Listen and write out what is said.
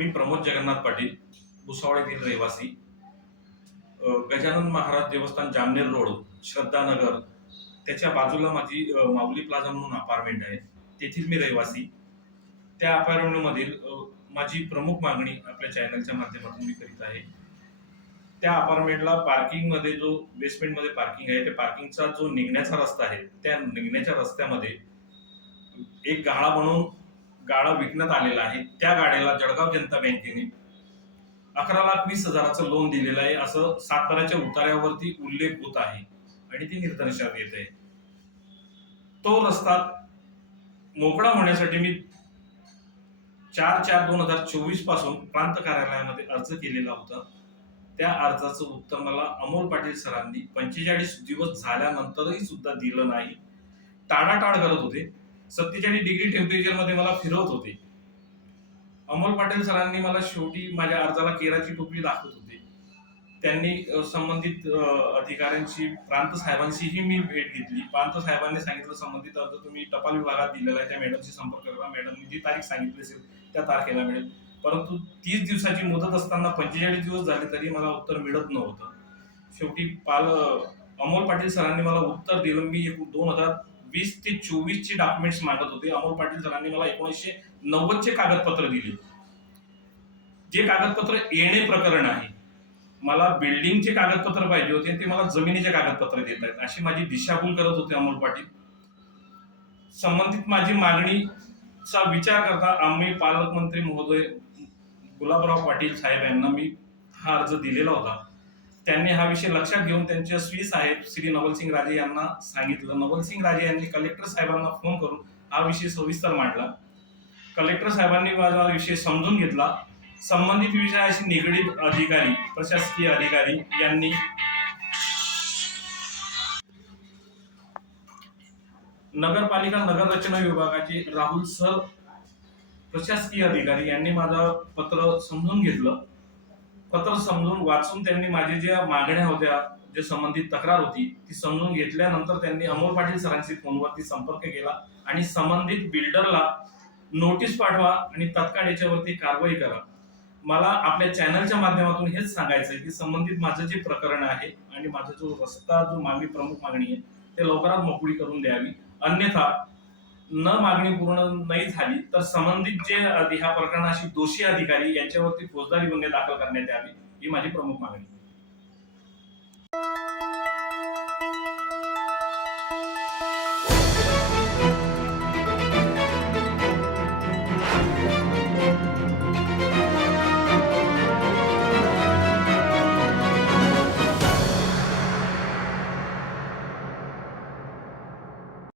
मी प्रमोद जगन्नाथ पाटील भुसावळ येथील रहिवासी. गजानन महाराज देवस्थान जामनेर रोड श्रद्धानगर. त्याच्या बाजूला माझी माऊली प्लाझा म्हणून अपार्टमेंट आहे. तेथील मी रहिवासी. त्या अपार्टमेंटमधील माझी प्रमुख मागणी आपल्या चॅनलच्या माध्यमातून मी करीत आहे. त्या अपार्टमेंटला पार्किंगमध्ये जो बेसमेंटमध्ये पार्किंग आहे त्या पार्किंगचा जो निघण्याचा रस्ता आहे त्या निघण्याच्या रस्त्यामध्ये एक गाळा बनवून गाडा विकण्यात आलेला आहे. त्या गाड्याला जळगाव जनता बँकेने अकरा लाख वीस हजाराचं लोन दिलेलं आहे. असं सातबाराच्या उतार्यावरती उल्लेख होत आहे. आणि ते निदर्शनात येत आहे. तो रस्ता मोकळा होण्यासाठी मी चार चार दोन हजार चोवीसपासून प्रांत कार्यालयामध्ये अर्ज केलेला होता. त्या अर्जाचं उत्तर मला अमोल पाटील सरांनी पंचेचाळीस दिवस झाल्यानंतरही सुद्धा दिलं नाही. टाळाटाळ करत होते. सत्तेचाळीस डिग्री टेम्परेचरमध्ये मला फिरवत होते. अमोल पाटील सरांनी मला शेवटी माझ्या अर्जाला केराची टोपली दाखवत होते. त्यांनी संबंधित अधिकाऱ्यांशी प्रांत साहेबांशीही मी भेट घेतली. प्रांत साहेबांनी सांगितलं संबंधित अर्ज तुम्ही टपाल विभागात दिलेला आहे त्या मॅडमशी संपर्क करा. मॅडमनी जी तारीख सांगितली असेल त्या तारखेला मिळेल. परंतु तीस दिवसाची मुदत असताना पंचेचाळीस दिवस झाले तरी मला उत्तर मिळत नव्हतं. शेवटी पाल अमोल पाटील सरांनी मला उत्तर दिलं. मी एकूण दोन हजार वीस ते चोवीस चे डॉक्युमेंट्स मागत होते. अमोल पाटील सरांनी मला एकोणीसशे नव्वद चे कागदपत्र दिले. जे कागदपत्र येणे प्रकरण आहे मला बिल्डिंगचे कागदपत्र पाहिजे होते ते मला जमिनीचे कागदपत्र देत आहेत. अशी माझी दिशाभूल करत होते अमोल पाटील. संबंधित माझी मागणीचा विचार करता आम्ही पालकमंत्री महोदय गुलाबराव पाटील साहेब यांना मी हा अर्ज दिलेला होता. त्यांनी हा विषय लक्षात घेऊन त्यांचे श्री साहेब श्री नवलसिंग राजे यांना सांगितलं. नवलसिंग राजे यांनी कलेक्टर साहेबांना फोन करून हा विषय सविस्तर मांडला. कलेक्टर साहेबांनी माझा विषय समजून घेतला. संबंधित विषयाशी निगडीत अधिकारी प्रशासकीय अधिकारी यांनी नगरपालिका नगर रचना विभागाचे राहुल सर प्रशासकीय अधिकारी यांनी माझं पत्र समजून घेतलं. पत्र समजून वाचून त्यांनी माझ्या ज्या मागण्या होत्या जे संबंधित तक्रार होती ती समजून घेतल्यानंतर त्यांनी अमोल पाटील सरांशी फोनवरती संपर्क केला आणि संबंधित बिल्डरला नोटीस पाठवा आणि तत्काळ याच्यावरती कारवाई करा. मला आपल्या चॅनलच्या माध्यमातून हेच सांगायचं आहे की संबंधित माझं जे प्रकरण आहे आणि माझा जो रस्ता जो मागणी प्रमुख मागणी आहे ते लवकरात मोकळी करून द्यावी. अन्यथा न मागणी पूर्ण नाही झाली तर संबंधित जे ह्या प्रकरणाशी दोषी अधिकारी यांच्यावरती फौजदारी गुन्हे दाखल करण्यात यावे ही माझी प्रमुख मागणी.